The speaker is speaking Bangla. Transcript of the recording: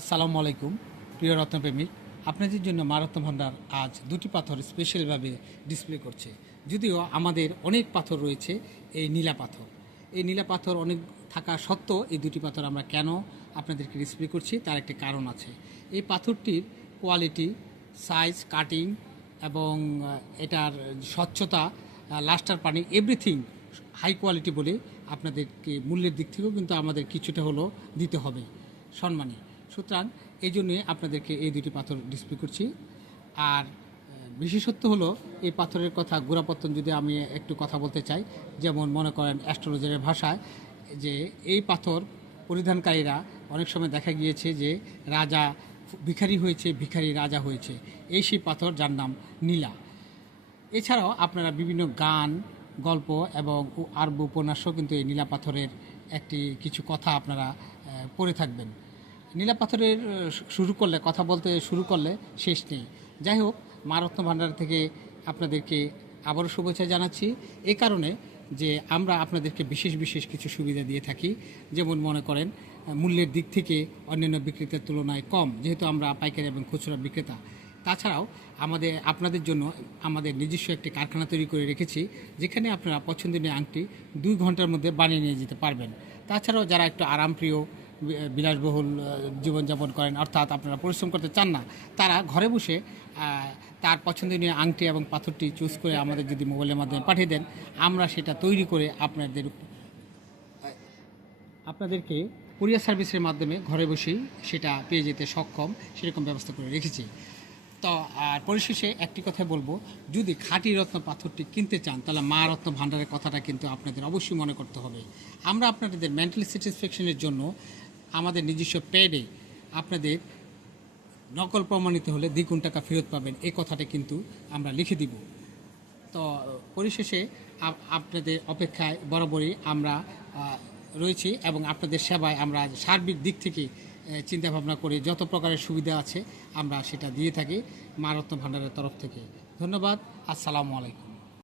আসসালামু আলাইকুম, প্রিয় রত্নপ্রেমিক। আপনাদের জন্য মারত্ন ভান্ডার আজ দুটি পাথর স্পেশালভাবে ডিসপ্লে করছে। যদিও আমাদের অনেক পাথর রয়েছে, এই নীলা পাথর। এই নীলা পাথর অনেক থাকা সত্ত্বেও এই দুটি পাথর আমরা কেন আপনাদেরকে ডিসপ্লে করছি তার একটি কারণ আছে। এই পাথরটির কোয়ালিটি সাইজ কাটিং এবং এটার স্বচ্ছতা লাস্টার পানি এভরিথিং হাই কোয়ালিটি বলে আপনাদেরকে মূল্যের দিক থেকেও কিন্তু আমাদের কিছুটা হলো দিতে হবে। সম্মানী। সুতরাং এই জন্যে আপনাদেরকে এই দুটি পাথর ডিসপ্লে করছি। আর বিশেষত্ব হলো, এই পাথরের কথা গোড়াপত্তন যদি আমি একটু কথা বলতে চাই, যেমন মনে করেন অ্যাস্ট্রোলজারের ভাষায়, যে এই পাথর পরিধানকারীরা অনেক সময় দেখা গিয়েছে যে রাজা ভিখারি হয়েছে, ভিখারি রাজা হয়েছে। এই সেই পাথর যার নাম নীলা। এছাড়াও আপনারা বিভিন্ন গান, গল্প এবং আরব উপন্যাসও কিন্তু এই নীলা পাথরের একটি কিছু কথা আপনারা পড়ে থাকবেন। নীলা পাথরের শুরু করলে, কথা বলতে শুরু করলে শেষ নেই। যাই হোক, মা রত্ন ভাণ্ডার থেকে আপনাদেরকে আবারও শুভেচ্ছা জানাচ্ছি। এই কারণে যে আমরা আপনাদেরকে বিশেষ বিশেষ কিছু সুবিধা দিয়ে থাকি। যেমন মনে করেন, মূল্যের দিক থেকে অন্যান্য বিক্রেতার তুলনায় কম, যেহেতু আমরা পাইকারি এবং খুচরা বিক্রেতা। তাছাড়াও আমাদের, আপনাদের জন্য আমাদের নিজস্ব একটি কারখানা তৈরি করে রেখেছি, যেখানে আপনারা পছন্দনীয় আংটি দুই ঘণ্টার মধ্যে বানিয়ে নিয়ে যেতে পারবেন। তাছাড়াও যারা একটু আরামপ্রিয় বিলাসবহুল জীবনযাপন করেন, অর্থাৎ আপনারা পরিশ্রম করতে চান না, তারা ঘরে বসে তার পছন্দনীয় আংটি এবং পাথরটি চুজ করে আমাদের যদি মোবাইলের মাধ্যমে পাঠিয়ে দেন, আমরা সেটা তৈরি করে আপনাদের আপনাদেরকে কুরিয়ার সার্ভিসের মাধ্যমে ঘরে বসেই সেটা পেয়ে যেতে সক্ষম, সেরকম ব্যবস্থা করে রেখেছি। তো, আর পরিশেষে একটি কথা বলব, যদি খাঁটি রত্ন পাথরটি কিনতে চান, তাহলে মা রত্ন ভাণ্ডারের কথাটা কিন্তু আপনাদের অবশ্যই মনে করতে হবে। আমরা আপনাদের মেন্টালি স্যাটিসফ্যাকশনের জন্য আমাদের নিজস্ব পেডে আপনাদের নকল প্রমাণিত হলে দ্বিগুণ টাকা ফেরত পাবেন। এই কথাটা কিন্তু আমরা লিখে দিব। তো পরিশেষে আপনাদের অপেক্ষায় বরাবরই আমরা রয়েছি এবং আপনাদের সেবায় আমরা সার্বিক দিক থেকে চিন্তা ভাবনা করে যত প্রকারের সুবিধা আছে আমরা সেটা দিয়ে থাকি। মা রত্ন ভাণ্ডারের তরফ থেকে। ধন্যবাদ। আসসালামু আলাইকুম।